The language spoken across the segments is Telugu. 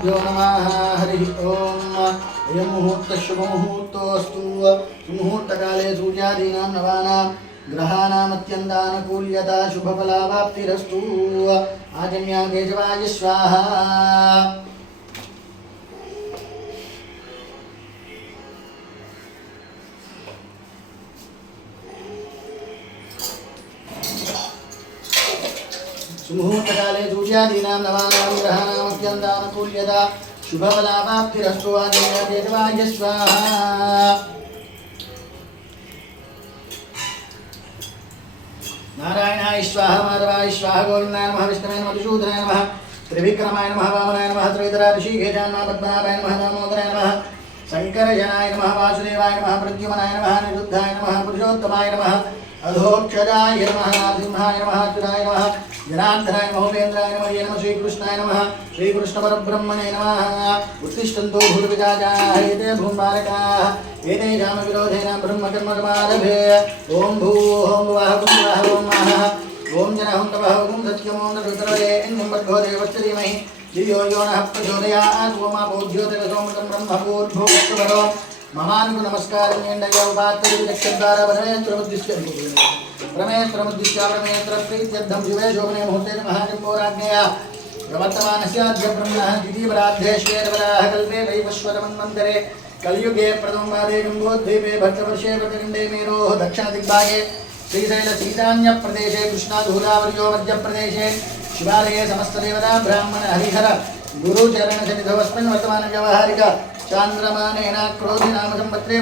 श्रीगुरुभ्यो नमः। हरि ओम। अयं मुहूर्तः शुभमुहूर्तोऽस्तु। सुमुहूर्तकाले सूर्यादीनां नवानां ग्रहाणामत्यन्तानुकूल्यता शुभफलावाप्तिरस्तु। आजन्या केशवाय स्वाहा। मुहूर्तकाले सूर्यादीनां नवानां ग्रहाणामत्यन्तानुकूल्यता शुभफलावाप्तिरस्तु। आजन्या केशवाय स्वाहा। नारायणाय स्वाहा, माधवाय स्वाहा, गोविन्दाय नमः, विष्णवे नमः, मधुसूदनाय नमः, त्रिविक्रमाय नमः, वामनाय नमः, त्रयितरा ऋषिकेशाय नमः, पद्मनाभाय नमः, दामोदराय नमः, शङ्करजनाय नमः, वासुदेवाय नमः, प्रद्युम्नाय नमः, निरुद्धाय नमः, पुरुषोत्तमाय नमः, अधोक्षजाय नमः, नरसिंहाय नमः, अच्युताय नमः, जनार्दनाय नमः, उपेन्द्राय नमः, ये नमः, श्रीकृष्णाय नमः, श्रीकृष्णपरब्रह्मणे नमः। उत्तिष्ठन्तु भूर्विजाजाः एते भूम्बालकाः एतेषां विरोधेन ब्रह्मकर्मकमारभे। ॐ भूः ॐ भुवः ॐ वः ॐ महः ॐ जनः ॐ तपः ॐ सत्यम् ॐ नृतरवे ॐ भर्गो देवस्य धीमहि धियो यो नः प्रचोदयात्। ओमापो ज्योतिरसोमृतं ब्रह्मभूर्भुवस्सुवरो ममानुगु नमस्कारं येण्डय उपात्तरिदक्षद्वारा परमेश्वरमुद्दिश्य शिवे शोभने मुहूर्ते महाजम्बोराज्ञया प्रवर्तमानस्याद्य ब्रह्मणः द्वितीयपरार्धे श्वेतवराह कल्पे वैवस्वतमन्वन्तरे कलियुगे प्रथमपादे गङ्गोद्वीपे भट्टवर्षे भट्टखण्डे मेरोः दक्षिणदिग्भागे श्रीशैलसीतान्यप्रदेशे कृष्णाधूरावर्यो मध्यप्रदेशे शिवालये समस्तदेवता ब्राह्मण हरिहर गुरुचरणसन्निधवस्मिन् वर्तमानव्यावहारिक चान्द्रमानेन क्रोधिनाम संवत्सरे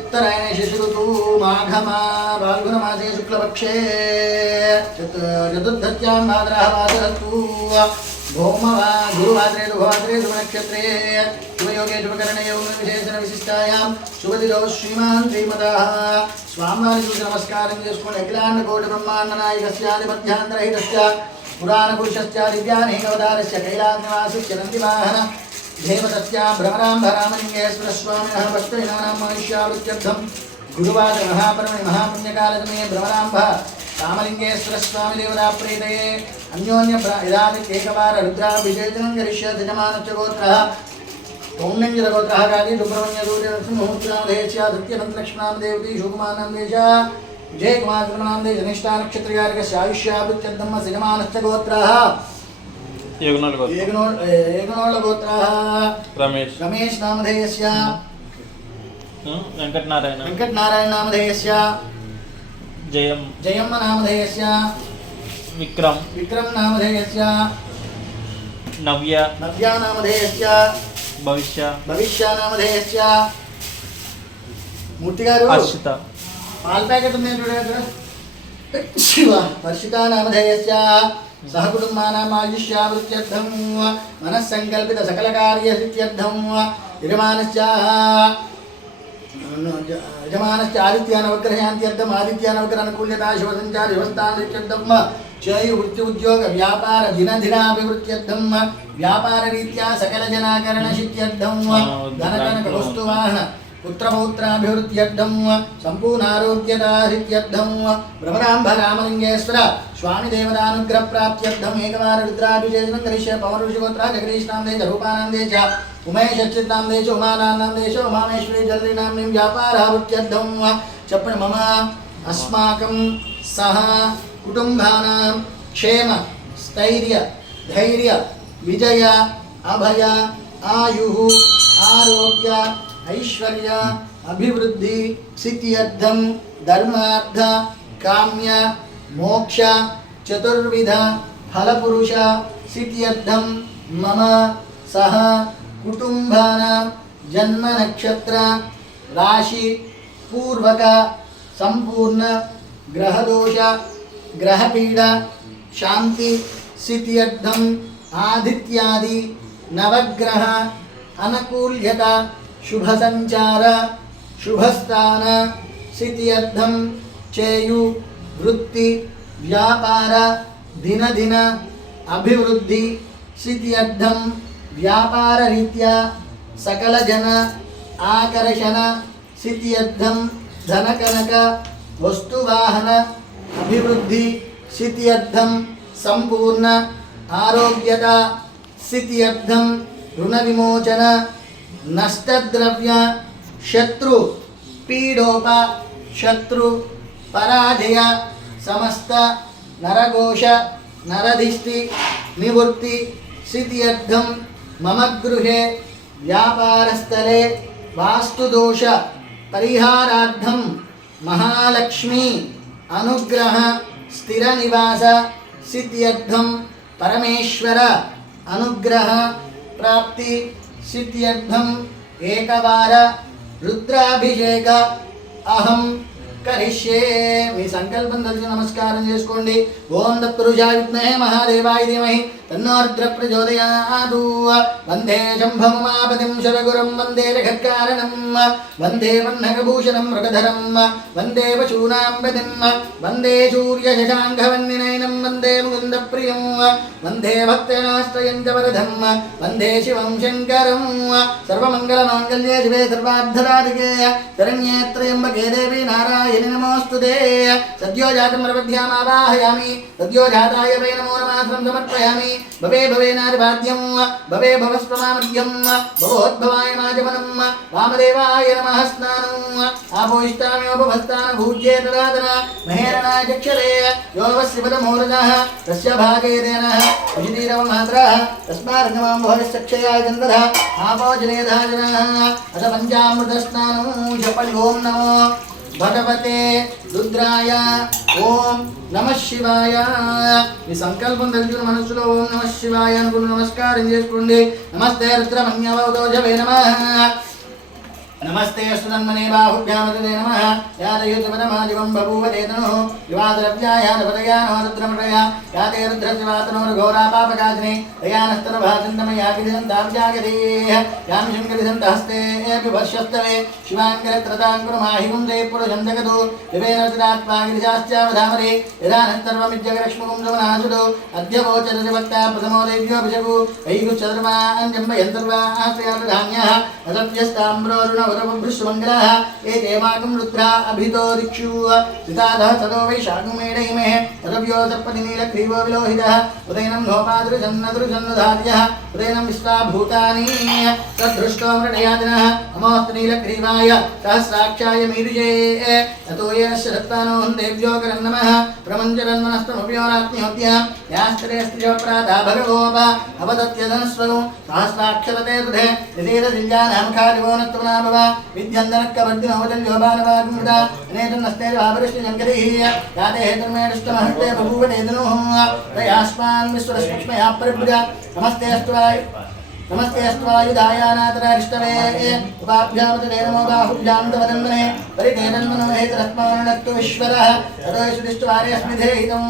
उत्तरायणे शशिऋतु माघमा फाल्गुनमासे शुक्लपक्षे चतुर्थत्यां भाद्रः वासरस्तु। भौमवा गुरुवासरे शुभवासरे शुभनक्षत्रे शुभयोगे शुभकरणे विशेषण विशिष्टायां शुभदिनौ श्रीमान् श्रीमतः स्वामिवारिं नमस्कारं చేసుకొని అఖిలాండ కోటి బ్రహ్మాండ నాయకస్యాధిపత్యాంతరహితస్య పురాణపురుషస్య దివ్యానేకవతారస్య కైలాసనివాసస్య నందివాహన దేవతస్య భ్రమరాంబరామలింగేశ్వర స్వామినః భక్తజనానాం మనుష్యావృత్యర్థం గురువార మహాపర్వణి మహాపుణ్యకాలసమये భ్రమరాంబ రామలింగేశ్వర స్వామి దేవతా ప్రీతయే అన్యోన్య ఏకవార రుద్రాభిషేచనం కరిష్యతి యజమానశ్చ గోత్రః పౌర్ణంజల గోత్రః కాళీ సుబ్రహ్మణ్య సూర్యనరసింహమూర్తినామధేయస్య సత్యనందలక్ష్మీనామదేవతి శోకుమానామదేశ విజయకుమారనామదే జనిష్టా నక్షత్రగారికస్య ఆయుష్యాభిత్యర్థం యజమానశ్చ గోత్రః ఏకనోళ గోత్రః రమేష్ నామధేయస్య వెంకటనారాయణ నామధేయస్య जयम नामधेयस्य विक्रम नामधेयस्य नव्य नामधेयस्य भविष्य नामधेयस्य मूर्ति गारु हर्षित पाल पैकेट ఉంది చూడండి శివ హర్షిత నామధేయस्य सहकुटुम्बानाम् आयुष्यावृत्यर्थं मनस्सङ्कल्पित सकलकार्यसिद्ध्यर्थं यजमानश्च आदित्यानवग्रहयान्त्यर्थम् आदित्यानवग्रहनुकूल्यता शुभसञ्चार शुभस्थानरित्यर्थं चयु वृत्ति उद्योग व्यापार दिनदिनाभिवृद्ध्यर्थं व्यापाररीत्या सकलजनाकरणसिद्ध्यर्थं धनकनकवस्तुवाहन पुत्रपौत्राभिवृद्ध्यर्थं सम्पूर्णारोग्यतासिद्ध्यर्थं भ्रमराम्भरामलिङ्गेश्वर स्वामिदेवतानुग्रहप्राप्त्यर्थम् एकवार रुद्राभिषेचनं करिष्ये पवनऋषिगोत्रा जगदीशनामधेय रूपानामधेय च उमेशच्चिन्नामधेय च उमानामधेय च उमामेश्वरी जलरीनाम्नीं व्यापारावृत्त्यर्थं चप्पण मम अस्माकं सह कुटुम्बानां क्षेम स्थैर्य धैर्य विजय अभय आयुः आरोग्य ऐश्वर्य अभिवृद्धि सिद्ध्यर्थं धर्मार्थ काम्य मोक्ष चतुर्विध फलपुरुष सिद्ध्यर्थं मम सह कुटुम्बानां जन्म नक्षत्र राशि पूर्वक संपूर्ण ग्रहदोष ग्रहपीडा शांति सिद्ध्यर्थं आदित्यादि नवग्रह अनुकूल्यता शुभ संचार शुभस्थान सिद्ध्यर्थं चेयु वृत्ति व्यापार दिन दिन अभिवृद्धि सिद्ध्यर्थं व्यापार रीत्या सकल जन आकर्षण सिद्ध्यर्थं धनकनक वस्तुवाहन अभिवृद्धि सिद्ध्यर्थं संपूर्ण ఆరోగ్యత స్థిత్యర్థం రుణ విమోచన నష్టద్రవ్య శత్రు పీడోప శత్రు పరాజయ సమస్త నరఘోష నరధిష్టి నివృత్తి స్థిత్యర్థం మమ గృహే వ్యాపారస్థలే వాస్తుదోష పరిహారార్థం మహాలక్ష్మి అనుగ్రహ స్థిర నివాస సిద్ధ్యర్థం పరమేశ్వర అనుగ్రహ ప్రాప్తి సిద్ధ్యర్థం ఏకవార రుద్రాభిషేక అహం కరిష్యే. మీ సంకల్పం తెలిసి నమస్కారం చేసుకోండి. ఓం తత్పురుషాయ విద్మహే మహాదేవాయ ధీమహి తన్నో రుద్ర ప్రచోదయాత్. వందే శంభముమాపతిం శరగురం వందే జగత్కారణం వందే పన్నగభూషణం మృగధరం వందే పశూనాం పతిం వందే సూర్యశశాంఖవన్నినయనం వందే ముకుందప్రియం వందే భక్తజనాశ్రయం చ వరదం వందే శివం శంకరం. సర్వమంగళమాంగళ్యే శివే సర్వార్థసాధికే శరణ్యే త్రయంబకే దేవి నారాయణి నమోస్తుతే. సద్యో జాతం ప్రపద్యామావాహయామి సద్యో జాతాయ వై నమో నమాస్రం సమర్పయామి. భవే భవే నారివాద్యం భవే భవస్వమామర్యం భవోద్భవాయ మాజమనం వామదేవాయ నమః స్నానం ఆపోయిష్టామ్యోపభస్తాన భూజ్యే తదాతన మహేరణాయ చక్షరే యోగశ్రీపదమూరజః తస్య భాగేదేనః విజితీరవమాత్రः తస్మార్గమాం భవశ్చక్షయాయ చంద్రः ఆపోజనేధాజనः అథ పంచామృత స్నానం జపలి. ఓం నమో భగవతే రుద్రాయ ఓం నమ శివాయ. మీ సంకల్పం తెలిసిన మనసులో ఓం నమ శివాయ అనుకుని నమస్కారం చేసుకోండి. నమస్తే రుద్రమన్యవౌదోజవే నమః. నమస్తే సునన్మనే బాహుభ్యామతే నమః. యాదయుతపదమాదివం బభూవ తేతనో యువాద్రవ్యాయాదపదయానో రుద్రమృయ యాతే రుద్రస్యవాతనోర్ఘోరాపాపకాజినే దయానస్తనభాచందమయాకిదంతాబ్జాగదేహ యామి శంకరిసంతహస్తే బిభర్షస్తవే శివాంకరత్రతాంకురమాహిగుం దే పురుషం జగదు వివేనసురాత్మాగిరిశాశ్చావధామరే యదానస్తర్వమిజ్జగలక్ష్మగుం సమనాసుడు అద్యవోచరజవక్తా ప్రథమో దేవ్యోభిషగు ఐగుశ్చర్వాంజంబయంతర్వాశ్రయాధాన్యః అసభ్యస్తామ్రోరుణ ఉరవభృష్మంగళः ఏదేవాకం రుద్రా అభితో దిక్షు సితాధः సదో వై శాకుమేడైమే తదవ్యో సర్పతి నీలగ్రీవో విలోహితः ఉదయనం నోపాదృశన్నదృశన్నధార్యः ఉదయనం విశ్వాభూతాని తద్దృష్టో మృడయాదినः నమోస్తు నీలగ్రీవాయ సహస్రాక్షాయ మీరుజే తతో యస్య దత్తానో దేవ్యోకరం నమః ప్రమంచరన్మనస్తమప్యోరాత్మ్యోద్య యాస్త్రేస్త్రిజప్రాతా భగవోప అవదత్యధనస్వగం సహస్రాక్షరతే హృదే నిదేద దివ్యానామఖాదివో నత్వనాభవ విద్యందనక్కవర్తినోదల్యోపానవాగుముద అనేతన్నస్తే భావరిష్టి జంగరిః యాతే హేతుర్మేడుష్టమహస్తే బభూవ తేదనుః తయాస్మాన్ విశ్వరస్మయా పరిభుజ. నమస్తే అస్త్వాయ నమస్తే అస్త్వాయుధాయానాతరారిష్టవే ఉపాభ్యామతే నమో బాహుభ్యాం తవదన్మనే పరితేనన్మనో హేతరస్మానక్తు విశ్వరః తతో సుదిష్ట్వారే అస్మిధేహితం.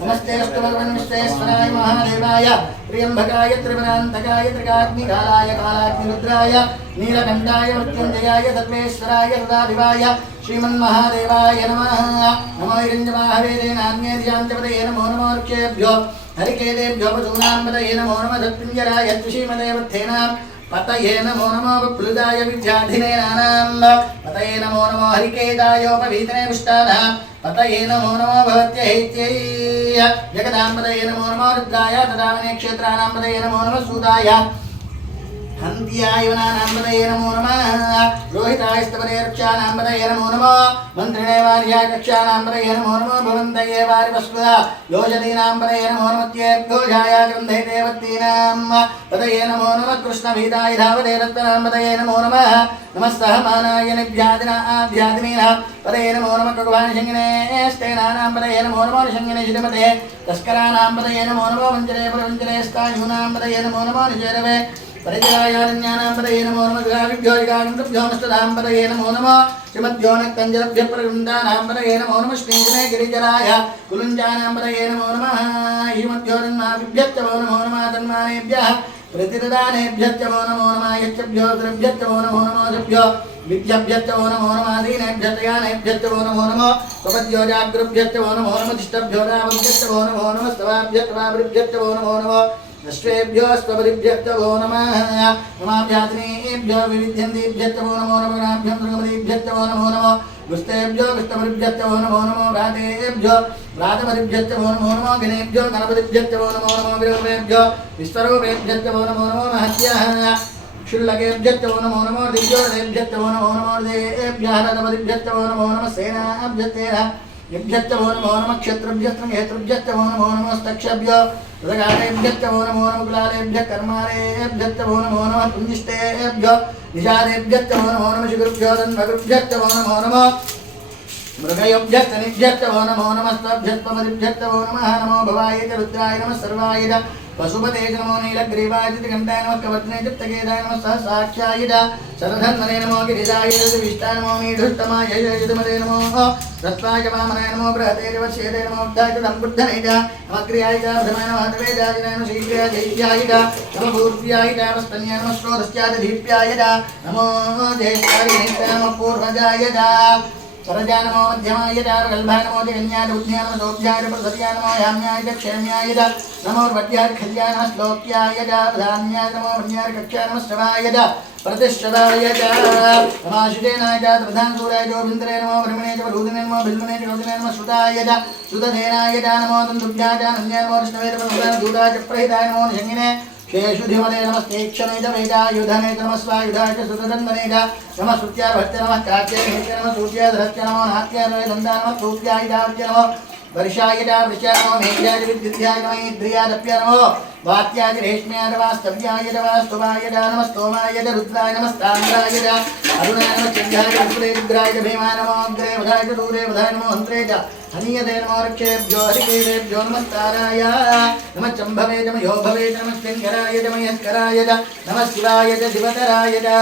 నమస్తే అస్తు భగవన్ విశ్వేశ్వరాయ మహాదేవాయ త్ర్యంబకాయ త్రిపురాంతకాయ త్రికాగ్నికాలాయ కాలాగ్నిరుద్రాయ నీలకంఠాయ మృత్యుంజయాయ సర్వేశ్వరాయ సదాభివాయ శ్రీమన్మహాదేవాయ నమః. నమో హిరణ్యమాహవేదేనాన్యేధ్యాంచపదయే నమో నమో ఋక్షేభ్యో హరికేదేభ్యో పశూనాం పదయే నమో నమః సత్పింజరాయ త్రిషీమదేవత్తేనాం పతయే నమో నమో బప్లుదాయ విద్యాధినేనానాం పతయే నమో నమో హరికేదాయోపవీతనే పుష్టానాం పతయే నమో నమో భవత్యైత్యై జగదాం పతయే నమో నమో రుద్రాయ తదావనే క్షేత్రానాం పతయే నమో నమః సూదాయ హంత్యాయ వనానాం పతయే నమో నమః రోహితాయ స్తపదే వృక్షానాం పతయే నమో నమః మంత్రిణే వార్యాయ కక్షానాం పతయే నమో నమః భవంతయే వారి వస్వద యోజదీనాం పతయే నమో నమత్యేర్ఘోజాయ గ్రంథే దేవతీనాం పతయే నమో నమః కృష్ణభీతాయ ధావదే రత్నాం పతయే నమో నమః నమస్సహమానాయ నిభ్యాదినాభ్యాదినీనాం పతయే నమో నమః భగవాన్ శంగినే స్తేనానాం పతయే నమో నమః శంగినే శ్రీమతే తస్కరానాం పతయే నమో నమః వంజరే ప్రవంజరే స్థాయూనాం పతయే నమో నమః నిజరవే పరిజరాయారణ్యానాం పతయే నమో నమః గావిభ్యోగావిభ్యోమస్తదాం పతయే నమో నమః శ్రీమద్యోనక్కంజరభ్యప్రవృందానాం పతయే నమో నమః శ్రీజనే గిరిజరాయ కులుంజానాం పతయే నమో నమః ఈమద్యోరన్మాభిభ్యచ్చవో నమో నమః తన్మానేభ్యః प्रतिदानेभ्यश्चवो नमो नमः यच्छभ्यो द्रव्यश्चवो नमो नमः सभ्यो विद्यभ्यश्चवो नमो नमः दीनेभ्यश्चयानेभ्यश्चवो नमो नमः स्वपद्यो जागृभ्यश्चवो नमो नमः तिष्ठभ्यो रावभ्यश्चवो नमो नमः स्तवाभ्यश्चवाभ्यश्चवो नमो नमः अश्वेभ्यो स्वपरिभ्यश्चवो नमः नमाभ्यातिनेभ्यो विविध्यन्तीभ्यश्चवो नमो नमः गणाभ्यं दुर्गमतीभ्यश्चवो नमो नमः गुस्तेभ्यो गुस्तमरिभ्यश्च वो नमो नमो भ्रातेभ्यो भ्रातमरिभ्यश्च वो नमो नमो गणेभ्यो गणपतिभ्यश्च वो नमो नमो विरूपेभ्यो विश्वरूपेभ्यश्च वो नमो नमो महत्याः क्षुल्लकेभ्यश्च वो नमो नमो दिव्योदेभ्यश्च वो नमो नमो देभ्यः रथपतिभ्यश्च वो नमो नमः सेनाभ्यश्चेन यभ्यश्च वो नमो नमः क्षेत्रभ्यश्च हेतृभ्यश्च वो नमो नमस्तक्षभ्यो ऋतगारेभ्यश्च वो नमो नमः कुलालेभ्यः कर्मारेभ्यश्च वो नमो नमः पुञ्जिष्टेभ्यो निजारेभ्यश्च वो नमो नमः शिखरुभ्यो तन्मगुभ्यश्च वो नमो नमः मृगयोभ्यश्च निभ्यश्च वो नमो नमस्त्वभ्यस्त्वमदिभ्यश्च वो नमः नमो भवाय च रुद्राय नमः सर्वाय च पशुपते च नमो नीलग्रीवाय च घण्टाय नमः कवत्ने च तकेदाय नमः सहस्राक्षाय च शरधन्वने नमो गिरिजाय च विष्टाय नमो मीढुष्टमाय यजमते नमो रत्वाय च वामनाय नमो बृहते च वश्यते नमो उद्धाय च सम्बुद्धने च नमः क्रियाय च प्रथमाय नमः तवेजाय नमः शीघ्राय जय्याय च नमः पूर्व्याय च वस्तन्याय नमः श्रोतस्याय च दीप्याय च नमो जयेश्वराय नमः पूर्वजाय च सरजा नमो मध्यमाय च कल्भाय नमो जगन्याय बुद्ध्याय नमः सोऽभ्याय प्रसर्याय नमो याम्याय च क्षेम्याय च नमो वड्याय खल्याय नमः श्लोक्याय च प्रधान्याय नमो वन्याय कक्षाय नमः श्रवाय च प्रतिष्ठवाय च नमाशुदेनाय च प्रधानसूराय च बिन्दरे नमो ब्रह्मणे च प्रभूतिने नमो बिल्मने च गौतिने नमः श्रुताय च श्रुतधेनाय च नमो तन्तुभ्याय च नन्द्याय नमो विष्णवे च प्रभूताय च प्रहिताय नमो निषङ्गिने शेषुधिमते नमस्तेक्षणे च वेदायुधने च नमः स्वायुधाय च सुतधन्वने च नमः श्रुत्याय भट्टे नमः कात्याय च नमः सूर्याय धरश्च नमो नात्याय नमः दन्दाय नमः सूर्याय च नमः वर्षाय च वृषाय नमो मेघ्याय च विद्युत्याय नमः इन्द्रियाय च नमो वात्याय च रेश्म्याय च वास्तव्याय च वास्तुवाय च नमः स्तोमाय च रुद्राय नमः स्ताम्राय च अरुणाय नमः चन्द्राय च रुद्राय च भीमाय नमो अग्रे वधाय च दूरे वधाय नमो हन्त्रे च हनीयते नमो रक्षेभ्यो हरिकेभ्यो नमस्ताराय नमः चम्भवे च मयोभवे च नमः शङ्कराय च मयस्कराय च नमः शिवाय च शिवतराय च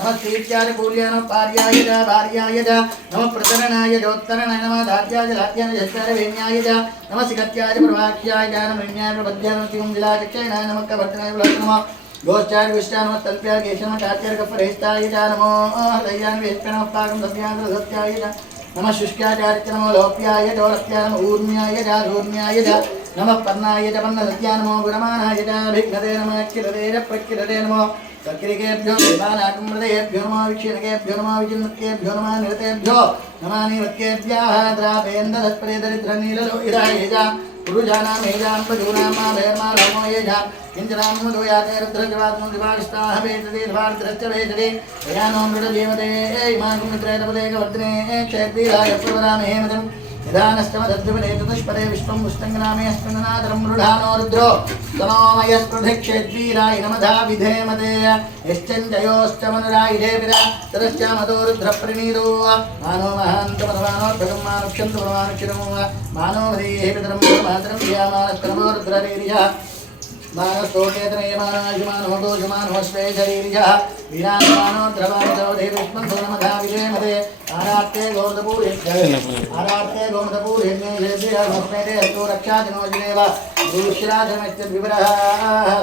नमः शीत्याय च कूल्याय नमः पार्याय च भार्याय च नमः प्रतरणाय च उत्तरणाय नमः धात्याय च धात्याय च शस्त्राय वेण्याय च नमः सिकत्याय च प्रवाक्याय च नमः विण्याय प्रबध्याय नमः तिकुञ्जलाय चक्षणाय नमः कवर्तनाय नमः गोष्ठाय विष्टाय नमः तल्प्याय केशाय नमः टात्याय कफरेष्टाय च नमो हृदयाय वेष्टाय नमः पाकं सत्याय सत्याय च नमः शुष्क्याचार्य च नमो लोप्याय च वरस्याय नमः ऊर्म्याय च धूर्म्याय च नमः पर्णाय च पन्नसत्याय नमो गुरमाणाय च भिघ्नते नमः किरते च प्रकिरते नमो सक्रिकेभ्यो देवानाकुमृतेभ्यो नमः विक्षिणकेभ्यो नमः विचिन्नकेभ्यो नमः निरतेभ्यो नमः निवत्केभ्यः द्रापेन्दधत्परे दरिद्रनीललोहिताय च पुरुषाणां हेजां पशूनां माभैर्मा रामो येजा किञ्चनां याते रुद्रजवात्मो दिवाष्टाः वेदते द्वार्द्रश्च वेदते दयानो मृडजीवते इमां मित्रैतपदेकवर्धने क्षेत्रीराय प्रवरामे हेमदम् यदानश्चमदद्विपदे चतुष्पदे विश्वं पुष्टङ्गनामे अस्मिन्नादरं मृढानो रुद्रो तनोमयस्पृथिक्षेद्वीराय नमधा विधेमते यश्चञ्जयोश्च मनुरायुधे विरा ततश्च मतो रुद्रप्रणीतो मानो महान्तमतमानोर्भगं मानुक्षन्तु परमानुक्षितमो मानो मदीः पितरं मातरं ध्यामानस्तमो रुद्ररीर्यः मानस्तोकेतनयमानायुमानो दोषमानो श्वेशरीर्यः वीरान्मानो द्रवानो देवस्मन्तो नमधा विधेमते आराप्ते गोमदपूर्यज्ञेभ्यः हस्तो रक्षादिनोजिनेव गुरुशिराधमित्यद्विवरः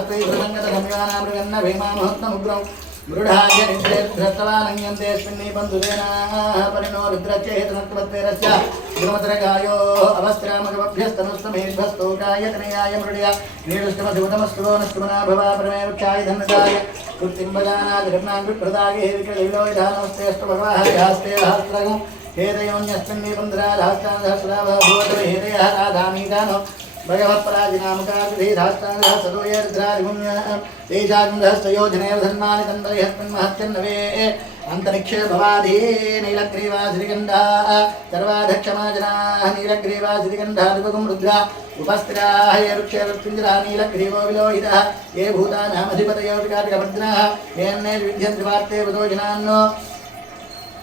स्त्रीप्रसङ्गतसंयानामृगन्न भीमा महत्तमुग्रं मृढाय निद्रेभ्यस्तवानङ्यन्ते स्मिन्नीपन्तुतेनाः परिणो रुद्रच्चेतनत्वत्तेरस्य गुरुमतरगायो अवस्त्रामगवभ्यस्तनुस्तमेभ्यस्तोकाय तनयाय नीडुष्टमधिमतमस्तुलो नष्टमना भवा प्रमे वृक्षाय धन्यताय कृत्तिं बजानादिरत्नान् विप्रदागे विक्रलिलोयधानमस्ते अष्टभगवाः हस्ते सहस्रगं हेदयोन्यस्मिन्नीपन्तराधास्तान् सहस्राभः भूवतव हेदयः राधामीदानो भगवत्पराजिनामकाग्रहीधास्ताङ्गः सदोयर्द्रादिगुण्यः तेजागुण्डहस्तयोजनेव धन्मानि तन्दरिहस्मिन्महत्यन्नवे अन्तरिक्षे भवाधी नीलग्रीवासिरिगन्धाः सर्वाधक्षमाजनाः नीलग्रीवासिरिगन्धादिपगुं रुद्रा उपस्थिताः ये वृक्षेरुत्पिञ्जराः नीलग्रीवो विलोहितः ये भूतानामधिपतयो विकारिकभद्राः येन्ने विद्यन्त्रिवार्ते वदोजनान्नो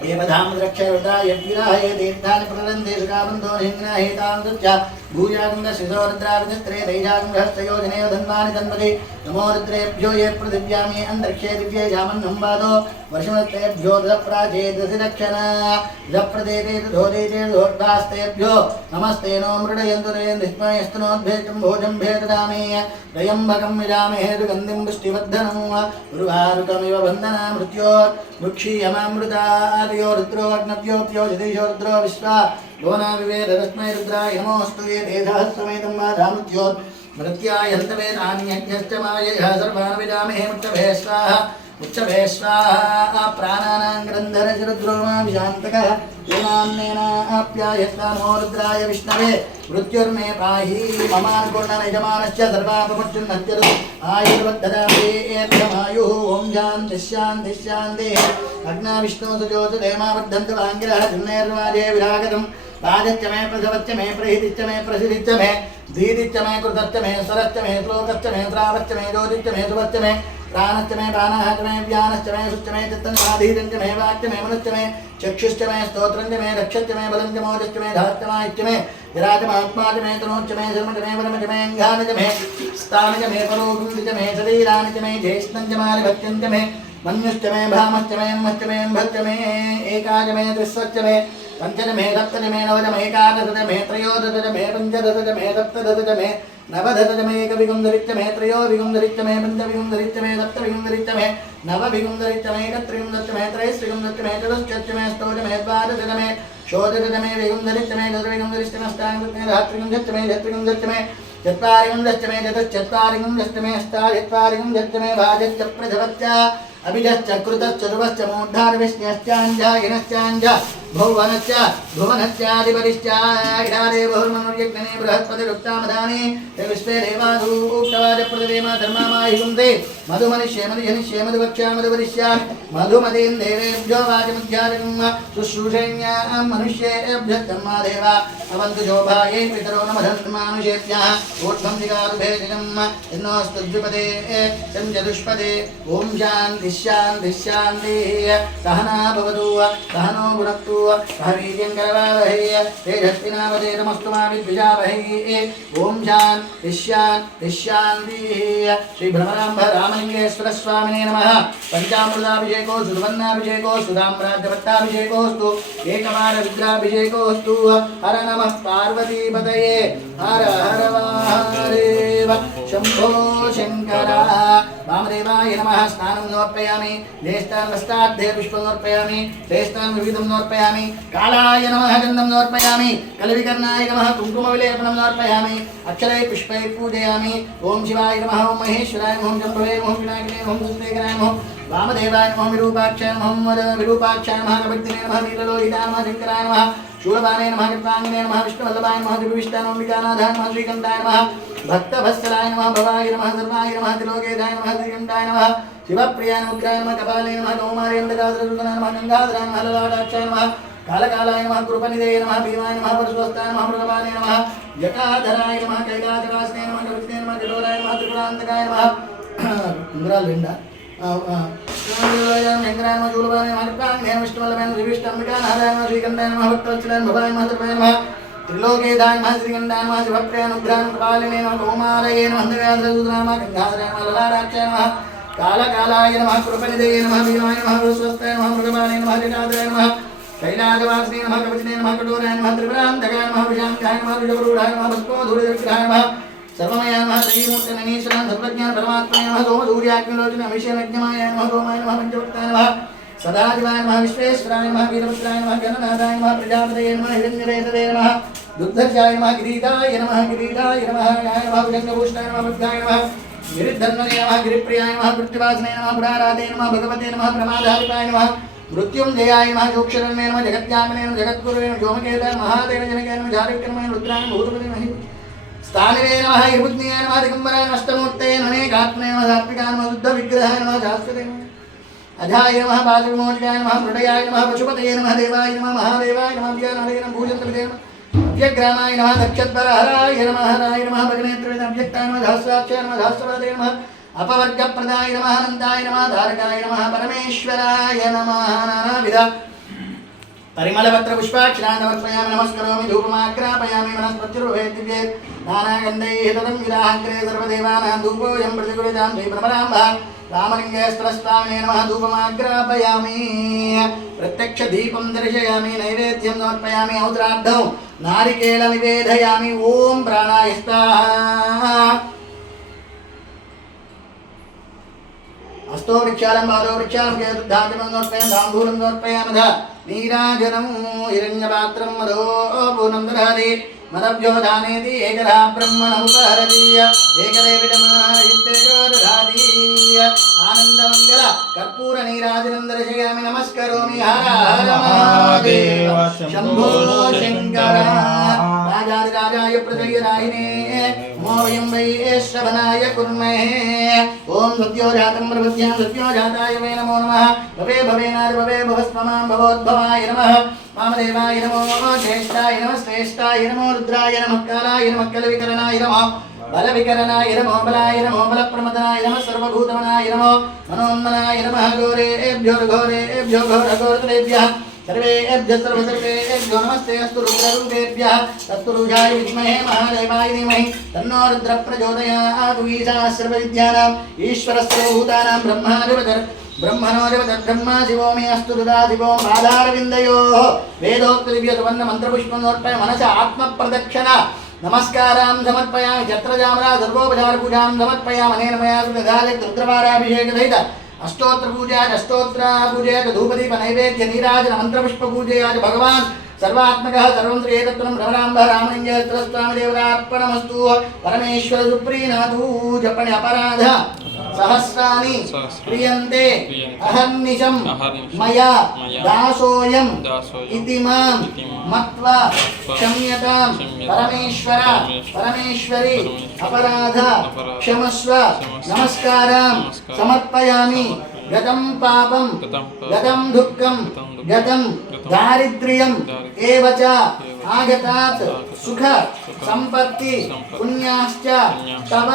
ये बधामद्रक्षे रुद्रा यद्विराः ये तीर्थानि प्रदन्ते सुकाबन्धो हिङ्गना हेतान्दुच्च भूयागुण्डशिशो रुद्राविचित्रे तैजागुण्डहस्तयोजनेव धन्वानि तन्वते नमो रुद्रेभ्यो ये पृथिव्यां ये अन्तरिक्षे दिव्ये जामन्नम्बादो वर्षमत्तेभ्यो दप्राचेदसि दक्षिणा दप्रदेते धोदेते धोर्धास्तेभ्यो नमस्ते नो मृडयन्तु ते निस्मयस्तनोद्भेदं भोजं भेददामि त्र्यम्बकं यजामहे सुगन्धिं पुष्टिवर्धनं उर्वारुकमिव बन्धना मृत्योर्मुक्षीयमामृतार्यो रुद्रो अग्नव्योऽप्यो जतीशो रुद्रो विश्वा गोना विवेद रश्मै रुद्राय नमोऽस्तु ये तेजःसमेतं माधामृत्योत् मृत्याय हन्तवेदान्यज्ञश्च माययः सर्वान् विजामहे मुच्चभे स्वाहा प्राणानां ग्रन्थरज रुद्रो मा विशान्तकः तेनान्नेन आप्यायस्ता नमो रुद्राय विष्णवे मृत्युर्मे पाहि ममानुपूर्णनयजमानश्च सर्वापमुच्युन्नत्यरु आयुर्वद्धदामेत्यमायुः ॐ शान्तिः अग्ना विष्णु सुजोतु देमावर्धन्तु वाङ्गिरः जुन्नेर्वाजे विरागतम् राजच्च मे प्रसवच्च मे प्रहितिच्च मे प्रसिद्धिच्च मे धीतिच्च मे कृतच्च मे स्वरच्च मे श्लोकच्च मे श्रावच्च मे ज्योतिच्च मे सुवच्च मे प्राणश्च मे प्राणः मे व्यानश्च मे सुश्च मे चित्तञ्च मे वाक्च मे मनश्च मे चक्षुश्च मे स्तोत्रञ्च मे रक्षश्च मे बलञ्च मोजश्च मे धाश्च मायश्च मे विराजमात्माच मे तनोश्च मे धर्मच मे वरमच मे अङ्गानच मे स्थानच मे परोगुंच मे शरीरानिच मे ज्येष्ठञ्च मालिभत्यञ्च मे मन्युश्च मे भामश्च मे अम्मश्च मे अम्भश्च मे एकाच मे त्रिस्वच्च मे पंचज मे सप्तज मे नवज मे एकादशज मे त्रयोदशज मे पंचदशज मे सप्तदशज मे नवदशज मे एकविगुंधरिच्च मे त्रयोविगुंधरिच्च मे पंचविगुंधरिच्च मे सप्तविगुंधरिच्च मे नवविगुंधरिच्च मे एकत्रिगुंधरिच्च मे त्रयस्त्रिगुंधरिच्च मे चतुश्चर्च मे अष्टोज मे द्वादशज मे षोडशज मे विगुंधरिच्च मे चतुर्विगुंधरिच्च मे अष्टाविगुंधरिच्च मे धात्रिगुंधरिच्च मे धत्रिगुंधरिच्च मे चत्वारिगुंधश्च मे चतुश्चत्वारिगुंधश्च मे अष्टाचत्वारिगुंधश्च मे भाजश्च प्रजवच्च अभिजश्च कृतश्च ध्रुवश्च मूर्धार्विष्ण्यश्चाञ्जायिनश्चाञ्ज भुवनश्च भुवनश्चाधिपतिश्च इडादेवहुर्मनुर्यज्ञने बृहस्पतिरुक्तामधाने ते विश्वे देवासूक्तवाच प्रतिदेमा धर्मामाहिगुंते मधुमनिष्ये मधुजनिष्ये मधुवक्ष्या मधुवरिष्या मधुमतीं देवेभ्यो वाचमुद्यारकं शुश्रूषेण्यां मनुष्येभ्यः धर्मा देवा अवन्तु शोभायै पितरो नमधर्मानुषेभ्यः ऊर्ध्वं दिगारुभेदिनं इन्नोऽस्तुद्विपदे चतुष्पदे ॐ शान्तिः सहना भवतु सहनो भुनक्तु सह वीर्यं करवावहै तेजस्विनावधेतमस्तु मा विद्विषावहै ॐ शान्तिः श्री भ्रमराम्भ रामलिंगेश्वर स्वामिने नमः पंचामृताभिषेकोस्तु सुवर्णाभिषेकोस्तु साम्राज्यपट्टाभिषेकोस्तु एकवार रुद्राभिषेकोस्तु हर नमः पार्वतीपतये हर हर महादेव शंभो शंकर वामदेवाय नमः स्नानं समर्पयामि ज्येष्ठान्वस्ताद्धे पुष्पं समर्पयामि श्रेष्ठान् विविधं समर्पयामि कालाय नमः गन्धं समर्पयामि कलविकर्णाय नमः कुङ्कुमविलेपनं समर्पयामि अक्षरै पुष्पैः पूजयामि ॐ शिवाय नमः ॐ महेश्वराय नमः ॐ जम्भवे नमः विनायकाय नमः ॐ सुस्तेकराय नमः वामदेवाय नमः विरूपाक्षाय नमः विरूपाक्षाय नमः कपित्तिने नमः नीललोहिताय नमः शङ्कराय नमः शूलपाणे नमः कृपाङ्गने नमः विष्णुवल्लभाय नमः दिव्यविष्टाय नमः विकानाथाय नमः श्रीकण्ठाय नमः भक्तवत्सलाय नमः भवाय नमः सर्वाय नमः त्रिलोकेशाय नमः श्रीकण्ठाय नमः शिवप्रियाय नमः उग्राय नमः कपाले नमः कौमार्य नमः नमः गंगाधराय नमः ललाटाक्षाय नमः कालकालाय नमः कृपनिधये नमः भीमाय नमः परशुवस्ताय नमः मृगपाले नमः जटाधराय नमः कैलासवासिने नमः कविते नमः जटोराय नमः त्रिपुरान्तकाय नमः कुंगराल वेंडा शंकराय नमः शूलपाणे नमः कृपाङ्गने नमः विष्णुवल्लभाय नमः श्रीविष्णुनाथाय नमः श्रीकण्ठाय नमः भक्तवत्सलाय नमः भवाय नमः सर्वाय नमः त्रिलोकेशाय नमः श्रीकण्ठाय नमः शिवप्रियाय उग्राय कपालिने नमः कौमारये नमः गंगाधराय नमः गंगाधराय नमः ललाटाक्षाय नमः कालकालाय नमः कृपनिधये नमः भीमाय नमः परशुवस्ताय नमः मृगपाले नमः जटाधराय नमः कैलासवासिने नमः कवचिने नमः कठोराय नमः त्रिपुरान्तकाय नमः विशाखाय नमः विजयपुरूढाय नमः भस्मोधूलिविग्रहाय नमः सर्वमयाय नमः त्रयीमूर्तिननीश्वराय सर्वज्ञान परमात्मने नमः सोमसूर्याग्निलोचने अभिषेकज्ञमाय नमः सोमाय नमः पंचभक्ताय नमः सदाशिवाय नमः विश्वेश्वराय नमः वीरभद्राय नमः गणनाथाय नमः प्रजापतये नमः हिरण्यरेतवे नमः दुर्धर्षाय नमः किरीटाय नमः किरीटाय नमः गाय नमः भुजङ्गभूषणाय नमः बुद्धाय नमः गिरिधर्मणे नमः गिरिप्रियाय नमः कृत्तिवासने नमः पुराराधे नमः भगवते नमः प्रमादारिकाय नमः मृत्युंजयाय नमः जोक्षरणे नमः जगत्यामिने नमः जगद्गुरुवे नमः व्योमकेताय महादेव जनकाय नमः झारविक्रमाय रुद्राय भूतपते नमः स्थानिवे नमः हिरबुद्धियाय नमः दिगम्बराय नमः अष्टमूर्तये नमः अनेकात्मने नमः सात्विकाय नमः शुद्धविग्रहाय नमः शास्त्रते नमः अधाय नमः बालविमोचकाय नमः मृडयाय नमः पशुपतये नमः देवाय नमः महादेवाय नमः व्यानाय नमः भूजन्तविदे नमः अव्यग्रामाय नमः नक्षत्रहराय नमः हराय नमः भगनेत्रवे नमः अव्यक्ताय नमः सहस्राक्षाय नमः सहस्रपादे नमः अपवर्गप्रदाय नमः अनन्ताय नमः तारकाय नमः परमेश्वराय नमः नानाविध परिमलपत्र पुष्पाक्षरान् समर्पयामि नमस्करोमि धूपमाग्रापयामि वनस्पतिर्भवेत् दिव्येत् नानागन्धैः तदं विराहाग्रे सर्वदेवानां धूपोऽयं प्रतिगुरुतां श्रीभ्रमराम्भः रामलिंगेश्वर स्वामिने नमः धूपमाग्रापयामि प्रत्यक्षदीपं दर्शयामि नैवेद्यं समर्पयामि औत्रार्धौ नारिकेलं निवेदयामि ॐ प्राणाय स्वाहा हस्तो वृक्षालं पादो वृक्षालं केतुर्धाजमं समर्पयामि ताम्बूलं समर्पयामः नीराजनं हिरण्यपात्रं मदो पूर्णं ददाति मदभ्यो दानेति एकदा ब्रह्मणमुपहरति एकदेवितमः युक्तेजो ददाति आनन्दमङ्गल कर्पूर नीराजनं दर्शयामि नमस्करोमि हर हर महादेव शंभो शंकर राजाधिराजाय प्रजयदायिने मोयं वै श्रवणाय कुर्महे ओम सत्यो जातं प्रभुभ्यां सत्यो जाताय वै नमो नमः भवे भवेनार् भवे भवस्त्वमां भवोद्भवाय नमः वामदेवाय नमो ज्येष्ठाय नमः श्रेष्ठाय नमो रुद्राय नमः कालाय नमः कलविकरणाय नमः बलविकरणाय नमो बलाय नमो बलप्रमदाय नमः सर्वभूतमनाय नमो मनोन्मनाय नमः घोरेभ्यो घोरेभ्यो घोरघोरतरेभ्यः सर्वेभ्यः सर्वसर्वेभ्यो नमस्ते अस्तु रुद्ररूपेभ्यः तत्पुरुषाय विद्महे महादेवाय धीमहि तन्नो रुद्रः प्रचोदयात् ईशास्त्रविद्यानाम् ईश्वरस्यभूतानां ब्रह्मणोऽधिपतिर्ब्रह्मा शिवो मे अस्तु दुदाशिवो पादारविन्दयोः वेदोक्तदिव्यसुवर्णमन्त्रपुष्पमोर्पय मनस आत्मप्रदक्षिण नमस्कारां समर्पयामि छत्रजामरा सर्वोपचार पूजां समर्पयामि अनेन मया रुद्रवाराभिषेकसहित अष्टोत्र पूजयत धूपदीप नैवेद्य नीराजन मंत्रपुष्प पूजयाच भगवान् सर्वात्मकः सर्वं श्रीएतत्वं भ्रमराम्भ रामलिङ्गस्त्रास्वामि देवतार्पणमस्तु परमेश्वर सुप्रीनाथू जपणे अपराध सहस्राणि क्रियन्ते अहर्निशं मया दासोऽयं इति मां मत्वा क्षम्यतां परमेश्वर परमेश्वरी अपराध क्षमस्व नमस्कारां समर्पयामि गतं पापं गतं दुःखं गतं दारिद्र्यम् एव च आगतात् सुख संपत्ति पुण्याश्च तव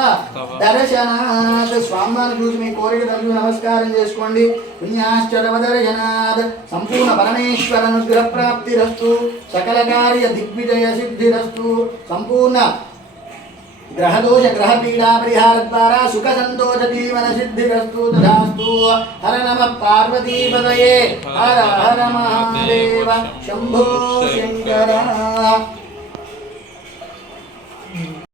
दर्शनात् स्वामिवारिని చూసి మీ కోరిక తగ్గు నమస్కారం చేసుకోండి పుణ్యాశ్చ తవ దర్శనాత్ సంపూర్ణ పరమేశ్వర అనుగ్రహ ప్రాప్తిరస్తు సకల కార్య దిగ్విజయ సిద్ధిరస్తు సంపూర్ణ ग्रहदोष ग्रह पीड़ा परिहार द्वारा सुख संतोष जीवन सिद्धिरस्तु तथास्तु हर नमः पार्वती पतये हर हर महादेव शंभो शंकर।